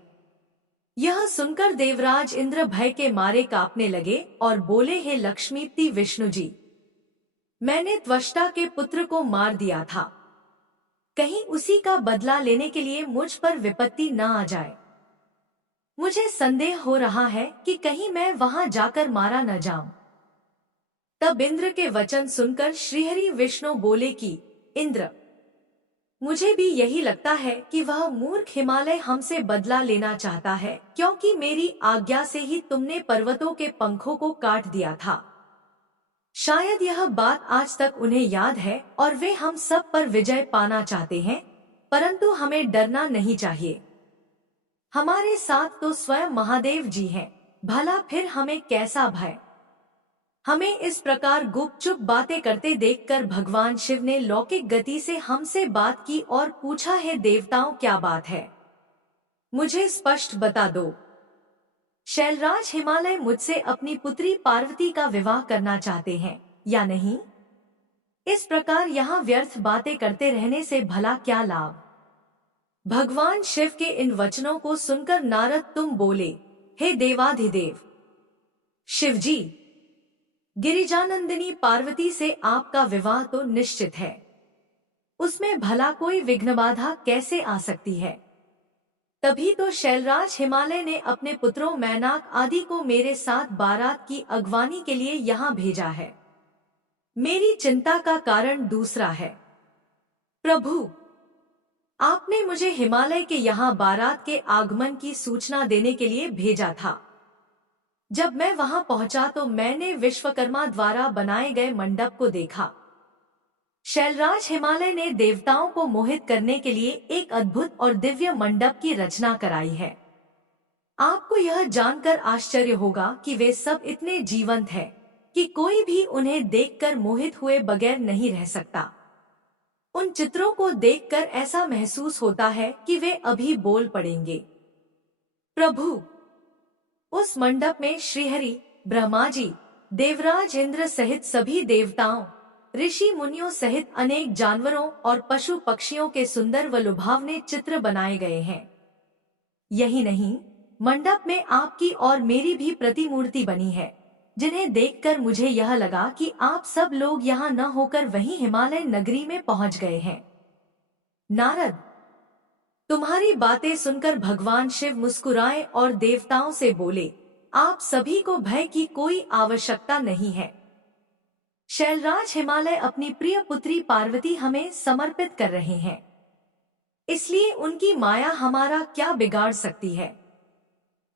यह सुनकर देवराज इंद्र भय के मारे कांपने लगे और बोले, हे लक्ष्मीपति विष्णु जी, मैंने त्वष्टा के पुत्र को मार दिया था। कहीं उसी का बदला लेने के लिए मुझ पर विपत्ति न आ जाए। मुझे संदेह हो रहा है कि कहीं मैं वहां जाकर मारा न जाऊं। तब इंद्र के वचन सुनकर श्रीहरि विष्णु बोले कि इंद्र, मुझे भी यही लगता है कि वह मूर्ख हिमालय हमसे बदला लेना चाहता है, क्योंकि मेरी आज्ञा से ही तुमने पर्वतों के पंखों को काट दिया था। शायद यह बात आज तक उन्हें याद है और वे हम सब पर विजय पाना चाहते हैं, परंतु हमें डरना नहीं चाहिए। हमारे साथ तो स्वयं महादेव जी हैं, भला फिर हमें कैसा भय। हमें इस प्रकार गुपचुप बातें करते देखकर भगवान शिव ने लौकिक गति से हमसे बात की और पूछा, है देवताओं क्या बात है? मुझे स्पष्ट बता दो, शैलराज हिमालय मुझसे अपनी पुत्री पार्वती का विवाह करना चाहते हैं या नहीं? इस प्रकार यहाँ व्यर्थ बातें करते रहने से भला क्या लाभ? भगवान शिव के इन वचनों को सुनकर नारद तुम बोले, हे देवाधिदेव शिवजी, गिरिजानंदिनी पार्वती से आपका विवाह तो निश्चित है, उसमें भला कोई विघ्न बाधा कैसे आ सकती है? तभी तो शैलराज हिमालय ने अपने पुत्रों मैनाक आदि को मेरे साथ बारात की अगवानी के लिए यहाँ भेजा है। मेरी चिंता का कारण दूसरा है। प्रभु, आपने मुझे हिमालय के यहाँ बारात के आगमन की सूचना देने के लिए भेजा था। जब मैं वहां पहुंचा तो मैंने विश्वकर्मा द्वारा बनाए गए मंडप को देखा। शैलराज हिमालय ने देवताओं को मोहित करने के लिए एक अद्भुत और दिव्य मंडप की रचना कराई है। आपको यह जानकर आश्चर्य होगा कि वे सब इतने जीवंत हैं कि कोई भी उन्हें देखकर मोहित हुए बगैर नहीं रह सकता। उन चित्रों को देखकर ऐसा महसूस होता है कि वे अभी बोल पड़ेंगे। प्रभु, उस मंडप में श्रीहरि, ब्रह्मा जी, देवराज इंद्र सहित सभी देवताओं, ऋषि मुनियों सहित अनेक जानवरों और पशु पक्षियों के सुंदर व लुभावने चित्र बनाए गए हैं। यही नहीं, मंडप में आपकी और मेरी भी प्रतिमूर्ति बनी है, जिन्हें देखकर मुझे यह लगा कि आप सब लोग यहाँ न होकर वहीं हिमालय नगरी में पहुँच गए हैं। नारद, तुम्हारी बातें सुनकर भगवान शिव मुस्कुराए और देवताओं से बोले, आप सभी को भय की कोई आवश्यकता नहीं है। शैलराज हिमालय अपनी प्रिय पुत्री पार्वती हमें समर्पित कर रहे हैं, इसलिए उनकी माया हमारा क्या बिगाड़ सकती है।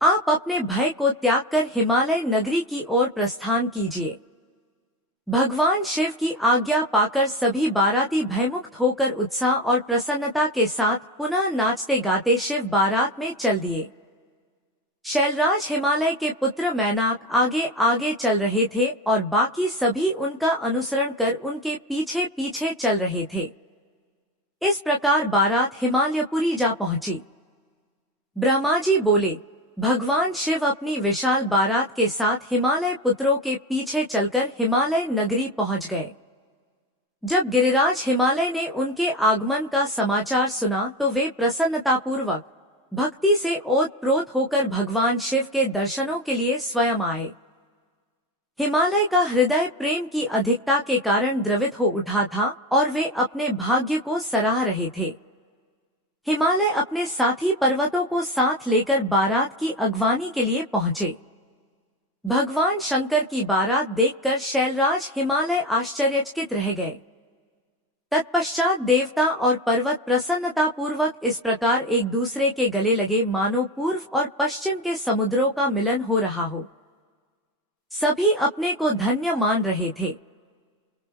आप अपने भय को त्याग कर हिमालय नगरी की ओर प्रस्थान कीजिए। भगवान शिव की आज्ञा पाकर सभी बाराती भयमुक्त होकर उत्साह और प्रसन्नता के साथ पुनः नाचते गाते शिव बारात में चल दिए। शैलराज हिमालय के पुत्र मैनाक आगे आगे चल रहे थे और बाकी सभी उनका अनुसरण कर उनके पीछे पीछे चल रहे थे। इस प्रकार बारात हिमालयपुरी जा पहुंची। ब्रह्मा जी बोले, भगवान शिव अपनी विशाल बारात के साथ हिमालय पुत्रों के पीछे चलकर हिमालय नगरी पहुंच गए। जब गिरिराज हिमालय ने उनके आगमन का समाचार सुना तो वे प्रसन्नतापूर्वक भक्ति से ओतप्रोत होकर भगवान शिव के दर्शनों के लिए स्वयं आए। हिमालय का हृदय प्रेम की अधिकता के कारण द्रवित हो उठा था और वे अपने भाग्य को सराह रहे थे। हिमालय अपने साथी पर्वतों को साथ लेकर बारात की अगवानी के लिए पहुंचे। भगवान शंकर की बारात देखकर शैलराज हिमालय आश्चर्यचकित रह गए। तत्पश्चात देवता और पर्वत प्रसन्नता पूर्वक इस प्रकार एक दूसरे के गले लगे मानो पूर्व और पश्चिम के समुद्रों का मिलन हो रहा हो। सभी अपने को धन्य मान रहे थे।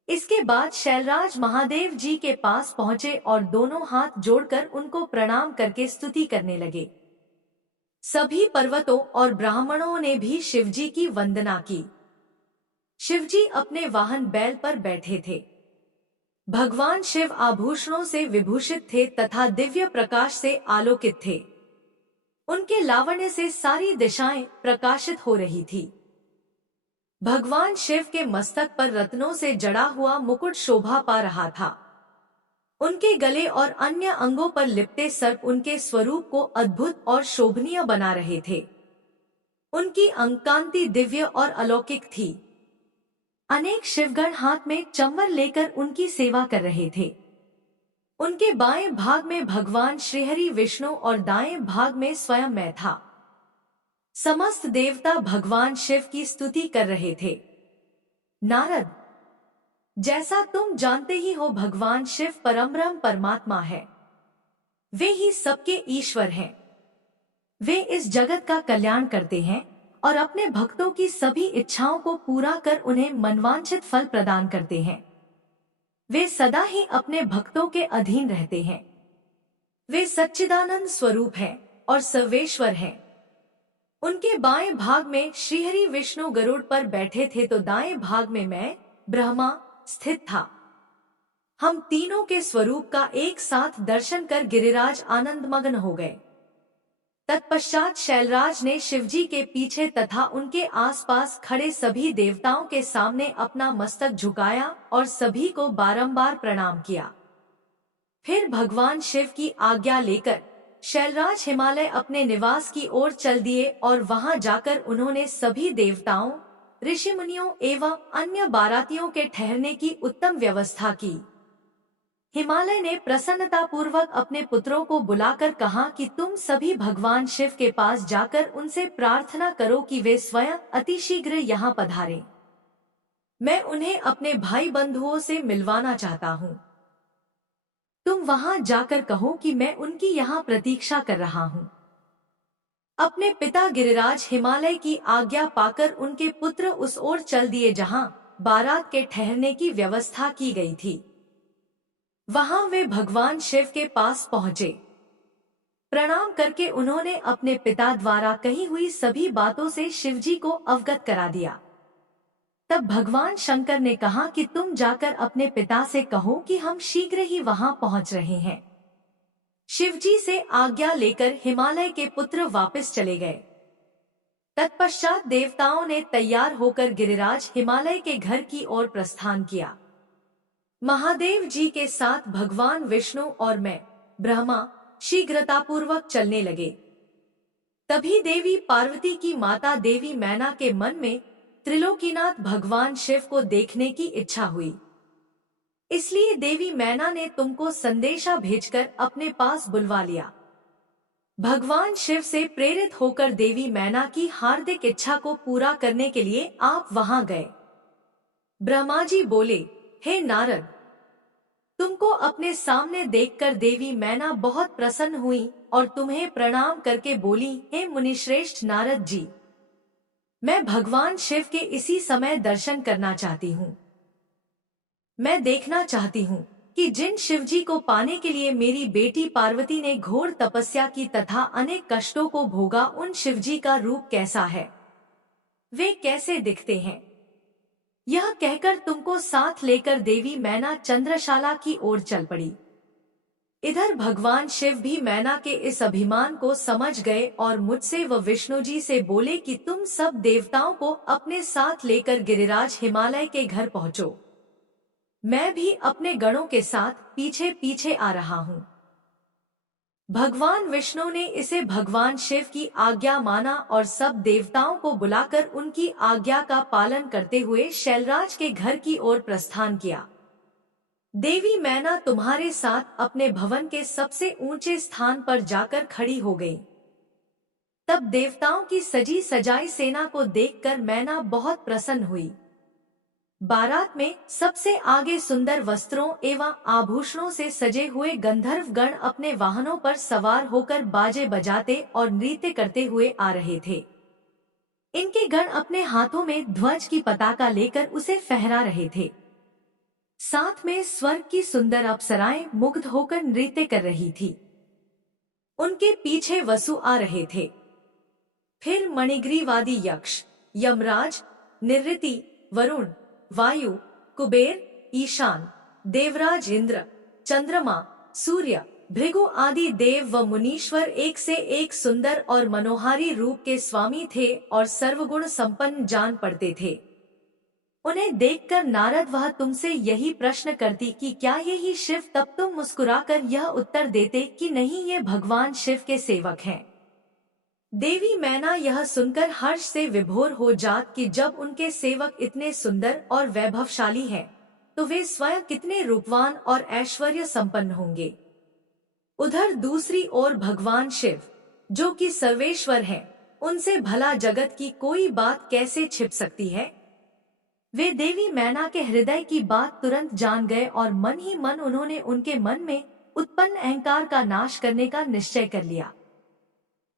इसके बाद शैलराज महादेव जी के पास पहुंचे और दोनों हाथ जोड़कर उनको प्रणाम करके स्तुति करने लगे। सभी पर्वतों और ब्राह्मणों ने भी शिवजी की वंदना की। शिवजी अपने वाहन बैल पर बैठे थे। भगवान शिव आभूषणों से विभूषित थे तथा दिव्य प्रकाश से आलोकित थे। उनके लावण्य से सारी दिशाएं प्रकाशित हो रही थी। भगवान शिव के मस्तक पर रत्नों से जड़ा हुआ मुकुट शोभा पा रहा था। उनके गले और अन्य अंगों पर लिपटे सर्प उनके स्वरूप को अद्भुत और शोभनीय बना रहे थे। उनकी अंगकांति दिव्य और अलौकिक थी। अनेक शिवगण हाथ में चंवर लेकर उनकी सेवा कर रहे थे। उनके बाएं भाग में भगवान श्रीहरि विष्णु और दाएं भाग में स्वयं मैं था। समस्त देवता भगवान शिव की स्तुति कर रहे थे। नारद, जैसा तुम जानते ही हो भगवान शिव परमब्रह्म परमात्मा है। वे ही सबके ईश्वर हैं। वे इस जगत का कल्याण करते हैं और अपने भक्तों की सभी इच्छाओं को पूरा कर उन्हें मनवांछित फल प्रदान करते हैं। वे सदा ही अपने भक्तों के अधीन रहते हैं। वे सच्चिदानंद स्वरूप हैं और सर्वेश्वर हैं। उनके बाएं भाग में श्रीहरि विष्णु गरुड़ पर बैठे थे तो दाएं भाग में मैं, ब्रह्मा, स्थित था। हम तीनों के स्वरूप का एक साथ दर्शन कर गिरिराज आनंद मग्न हो गए। तत्पश्चात शैलराज ने शिवजी के पीछे तथा उनके आसपास खड़े सभी देवताओं के सामने अपना मस्तक झुकाया और सभी को बारंबार प्रणाम किया। फिर भगवान शिव की आज्ञा लेकर शैलराज हिमालय अपने निवास की ओर चल दिए और वहां जाकर उन्होंने सभी देवताओं, ऋषि मुनियों एवं अन्य बारातियों के ठहरने की उत्तम व्यवस्था की। हिमालय ने प्रसन्नतापूर्वक अपने पुत्रों को बुलाकर कहा कि तुम सभी भगवान शिव के पास जाकर उनसे प्रार्थना करो कि वे स्वयं अतिशीघ्र यहाँ पधारें। मैं उन्हें अपने भाई बंधुओं से मिलवाना चाहता हूँ। तुम वहां जाकर कहो कि मैं उनकी यहाँ प्रतीक्षा कर रहा हूँ। अपने पिता गिरिराज हिमालय की आज्ञा पाकर उनके पुत्र उस ओर चल दिए जहाँ बारात के ठहरने की व्यवस्था की गई थी। वहां वे भगवान शिव के पास पहुंचे। प्रणाम करके उन्होंने अपने पिता द्वारा कही हुई सभी बातों से शिवजी को अवगत करा दिया। तब भगवान शंकर ने कहा कि तुम जाकर अपने पिता से कहो कि हम शीघ्र ही वहां पहुंच रहे हैं। शिवजी से आज्ञा लेकर हिमालय के पुत्र वापस चले गए। तत्पश्चात देवताओं ने तैयार होकर गिरिराज हिमालय के घर की ओर प्रस्थान किया। महादेव जी के साथ भगवान विष्णु और मैं ब्रह्मा शीघ्रतापूर्वक चलने लगे। तभी देवी पार्वती की माता देवी मैना के मन में त्रिलोकीनाथ भगवान शिव को देखने की इच्छा हुई। इसलिए देवी मैना ने तुमको संदेशा भेजकर अपने पास बुलवा लिया। भगवान शिव से प्रेरित होकर देवी मैना की हार्दिक इच्छा को पूरा करने के लिए आप वहां गए। ब्रह्मा जी बोले, हे नारद, तुमको अपने सामने देखकर देवी मैना बहुत प्रसन्न हुई और तुम्हें प्रणाम करके बोली, हे मुनिश्रेष्ठ नारद जी, मैं भगवान शिव के इसी समय दर्शन करना चाहती हूँ। मैं देखना चाहती हूँ कि जिन शिवजी को पाने के लिए मेरी बेटी पार्वती ने घोर तपस्या की तथा अनेक कष्टों को भोगा, उन शिवजी का रूप कैसा है, वे कैसे दिखते हैं। यह कहकर तुमको साथ लेकर देवी मैना चंद्रशाला की ओर चल पड़ी। इधर भगवान शिव भी मैना के इस अभिमान को समझ गए और मुझसे व विष्णु जी से बोले कि तुम सब देवताओं को अपने साथ लेकर गिरिराज हिमालय के घर पहुँचो। मैं भी अपने गणों के साथ पीछे पीछे आ रहा हूँ। भगवान विष्णु ने इसे भगवान शिव की आज्ञा माना और सब देवताओं को बुलाकर उनकी आज्ञा का पालन करते हुए शैलराज के घर की ओर प्रस्थान किया। देवी मैना तुम्हारे साथ अपने भवन के सबसे ऊंचे स्थान पर जाकर खड़ी हो गई। तब देवताओं की सजी सजाई सेना को देखकर मैना बहुत प्रसन्न हुई। बारात में सबसे आगे सुंदर वस्त्रों एवं आभूषणों से सजे हुए गंधर्व गण अपने वाहनों पर सवार होकर बाजे बजाते और नृत्य करते हुए आ रहे थे। इनके गण अपने हाथों में ध्वज की पताका लेकर उसे फहरा रहे थे। साथ में स्वर्ग की सुंदर अप्सराएं मुग्ध होकर नृत्य कर रही थी। उनके पीछे वसु आ रहे थे। फिर मणिग्रीवादी यक्ष, यमराज, निरृति, वरुण, वायु, कुबेर, ईशान, देवराज इंद्र, चंद्रमा, सूर्य, भृगु आदि देव व मुनीश्वर एक से एक सुंदर और मनोहारी रूप के स्वामी थे और सर्वगुण संपन्न जान पड़ते थे। उन्हें देखकर नारद वह तुमसे यही प्रश्न करती कि क्या यही शिव, तब तुम मुस्कुराकर यह उत्तर देते कि नहीं, ये भगवान शिव के सेवक हैं। देवी मैना यह सुनकर हर्ष से विभोर हो जात कि जब उनके सेवक इतने सुंदर और वैभवशाली हैं, तो वे स्वयं कितने रूपवान और ऐश्वर्य संपन्न होंगे। उधर दूसरी ओर भगवान शिव, जो कि सर्वेश्वर हैं, उनसे भला जगत की कोई बात कैसे छिप सकती है। वे देवी मैना के हृदय की बात तुरंत जान गए और मन ही मन उन्होंने उनके मन में उत्पन्न अहंकार का नाश करने का निश्चय कर लिया।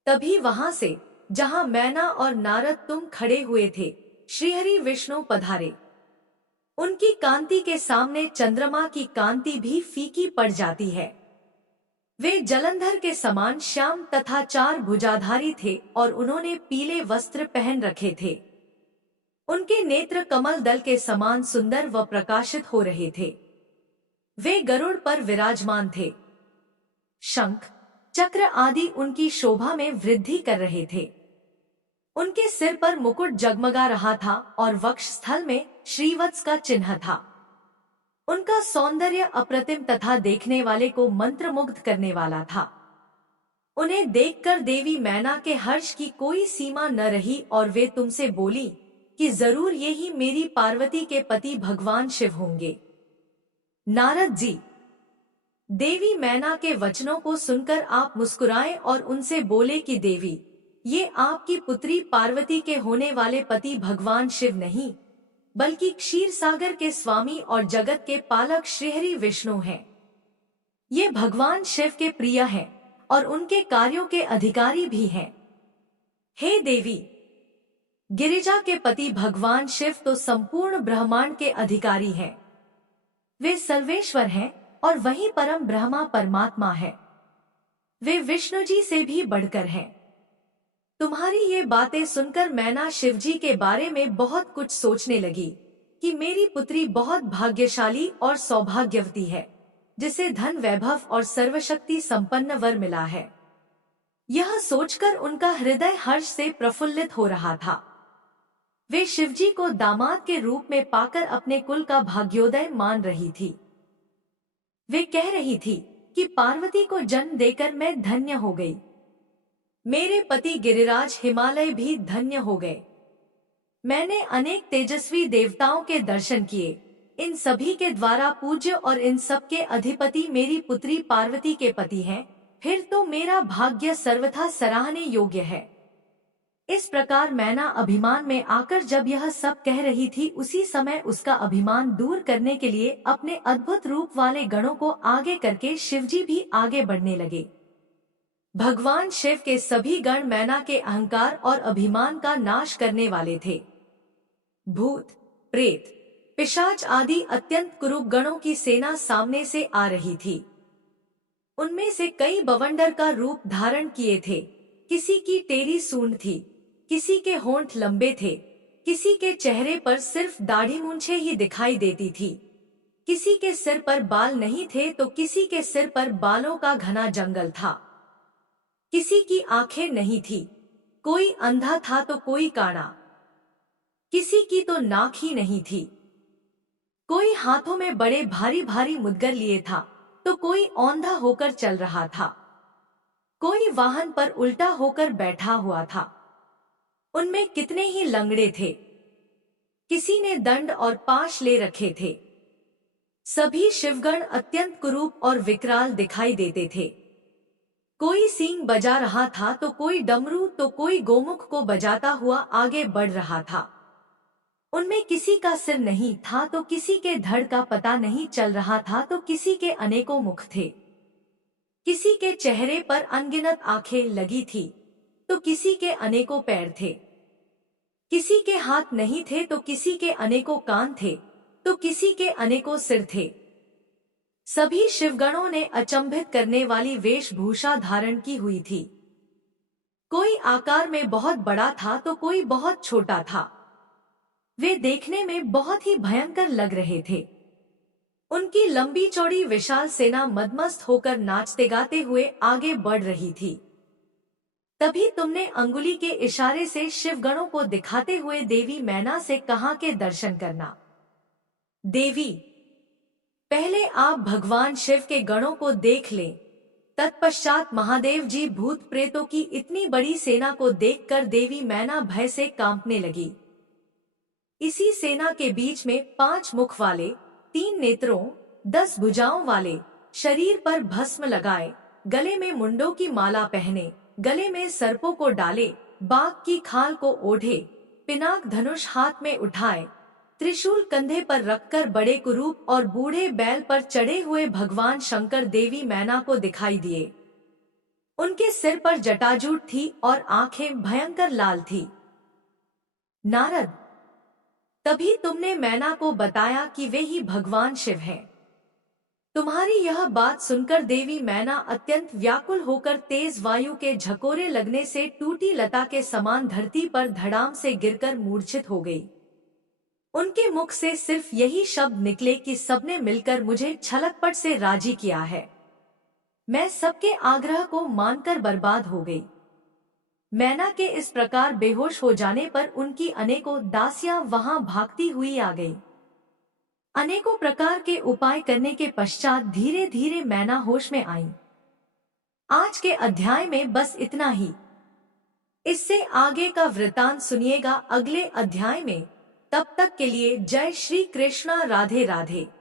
तभी वहां से, जहां मैना और नारद तुम खड़े हुए थे, श्रीहरि विष्णु पधारे। उनकी कांति के सामने चंद्रमा की कांति भी फीकी पड़ जाती है। वे जलंधर के समान श्याम तथा चार भुजाधारी थे और उन्होंने पीले वस्त्र पहन रखे थे। उनके नेत्र कमल दल के समान सुंदर व प्रकाशित हो रहे थे। वे गरुड़ पर विराजमान थे। शंख, चक्र आदि उनकी शोभा में वृद्धि कर रहे थे। उनके सिर पर मुकुट जगमगा रहा था और वक्ष स्थल में श्रीवत्स का चिन्ह था। उनका सौंदर्य अप्रतिम तथा देखने वाले को मंत्रमुग्ध करने वाला था। उन्हें देखकर देवी मैना के हर्ष की कोई सीमा न रही और वे तुमसे बोली कि जरूर यही मेरी पार्वती के पति भगवान शिव होंगे। नारद जी, देवी मैना के वचनों को सुनकर आप मुस्कुराए और उनसे बोले कि देवी, ये आपकी पुत्री पार्वती के होने वाले पति भगवान शिव नहीं, बल्कि क्षीर सागर के स्वामी और जगत के पालक श्रीहरि विष्णु हैं। ये भगवान शिव के प्रिय हैं और उनके कार्यों के अधिकारी भी हैं। हे देवी, गिरिजा के पति भगवान शिव तो संपूर्ण ब्रह्मांड के अधिकारी हैं। वे सर्वेश्वर हैं और वही परम ब्रह्मा परमात्मा है। वे विष्णु जी से भी बढ़कर हैं। तुम्हारी ये बातें सुनकर मैना शिवजी के बारे में बहुत कुछ सोचने लगी कि मेरी पुत्री बहुत भाग्यशाली और सौभाग्यवती है, जिसे धन वैभव और सर्वशक्ति संपन्न वर मिला है। यह सोचकर उनका हृदय हर्ष से प्रफुल्लित हो रहा था। वे शिवजी को दामाद के रूप में पाकर अपने कुल का भाग्योदय मान रही थी। वे कह रही थी कि पार्वती को जन्म देकर मैं धन्य हो गई। मेरे पति गिरिराज हिमालय भी धन्य हो गए। मैंने अनेक तेजस्वी देवताओं के दर्शन किए। इन सभी के द्वारा पूज्य और इन सब के अधिपति मेरी पुत्री पार्वती के पति हैं। फिर तो मेरा भाग्य सर्वथा सराहने योग्य है। इस प्रकार मैना अभिमान में आकर जब यह सब कह रही थी, उसी समय उसका अभिमान दूर करने के लिए अपने अद्भुत रूप वाले गणों को आगे करके शिवजी भी आगे बढ़ने लगे। भगवान शिव के सभी गण मैना के अहंकार और अभिमान का नाश करने वाले थे। भूत, प्रेत, पिशाच आदि अत्यंत कुरूप गणों की सेना सामने से आ रही थी। उनमें से कई बवंडर का रूप धारण किए थे। किसी की टेढ़ी सूंड थी, किसी के होंठ लंबे थे, किसी के चेहरे पर सिर्फ दाढ़ी मूंछें ही दिखाई देती थी, किसी के सिर पर बाल नहीं थे तो किसी के सिर पर बालों का घना जंगल था। किसी की आंखें नहीं थी, कोई अंधा था तो कोई काना, किसी की तो नाक ही नहीं थी। कोई हाथों में बड़े भारी भारी मुद्गर लिए था तो कोई औंधा होकर चल रहा था। कोई वाहन पर उल्टा होकर बैठा हुआ था। उनमें कितने ही लंगड़े थे। किसी ने दंड और पाश ले रखे थे। सभी शिवगण अत्यंत कुरूप और विकराल दिखाई देते थे। कोई सींग बजा रहा था तो कोई डमरू तो कोई गोमुख को बजाता हुआ आगे बढ़ रहा था। उनमें किसी का सिर नहीं था तो किसी के धड़ का पता नहीं चल रहा था तो किसी के अनेकों मुख थे। किसी के चेहरे पर अनगिनत आंखें लगी थी तो किसी के अनेकों पैर थे। किसी के हाथ नहीं थे तो किसी के अनेकों कान थे तो किसी के अनेकों सिर थे। सभी शिवगणों ने अचंभित करने वाली वेशभूषा धारण की हुई थी। कोई आकार में बहुत बड़ा था तो कोई बहुत छोटा था। वे देखने में बहुत ही भयंकर लग रहे थे। उनकी लंबी चौड़ी विशाल सेना मदमस्त होकर नाचते गाते हुए आगे बढ़ रही थी। तभी तुमने अंगुली के इशारे से शिवगणों को दिखाते हुए देवी मैना से कहा के दर्शन करना। देवी, पहले आप भगवान शिव के गणों को देख लें। तत्पश्चात महादेव जी भूत प्रेतों की इतनी बड़ी सेना को देखकर देवी मैना भय से कांपने लगी। इसी सेना के बीच में 5 मुख वाले, 3 नेत्रों, 10 भुजाओं वाले, शरीर पर भस्म लगाए, गले में मुंडों की माला पहने, गले में सर्पों को डाले, बाघ की खाल को ओढ़े, पिनाक धनुष हाथ में उठाए, त्रिशूल कंधे पर रखकर बड़े कुरूप और बूढ़े बैल पर चढ़े हुए भगवान शंकर देवी मैना को दिखाई दिए। उनके सिर पर जटाजूट थी और आंखें भयंकर लाल थी। नारद, तभी तुमने मैना को बताया कि वे ही भगवान शिव हैं। तुम्हारी यह बात सुनकर देवी मैना अत्यंत व्याकुल होकर तेज वायु के झकोरे लगने से टूटी लता के समान धरती पर धड़ाम से गिरकर मूर्छित हो गई। उनके मुख से सिर्फ यही शब्द निकले कि सबने मिलकर मुझे छलकपट से राजी किया है। मैं सबके आग्रह को मानकर बर्बाद हो गई। मैना के इस प्रकार बेहोश हो जाने पर उनकी अनेकों दासियां वहां भागती हुई आ गई। अनेकों प्रकार के उपाय करने के पश्चात धीरे धीरे मैना होश में आई। आज के अध्याय में बस इतना ही। इससे आगे का वृतांत सुनिएगा अगले अध्याय में। तब तक के लिए जय श्री कृष्णा, राधे राधे।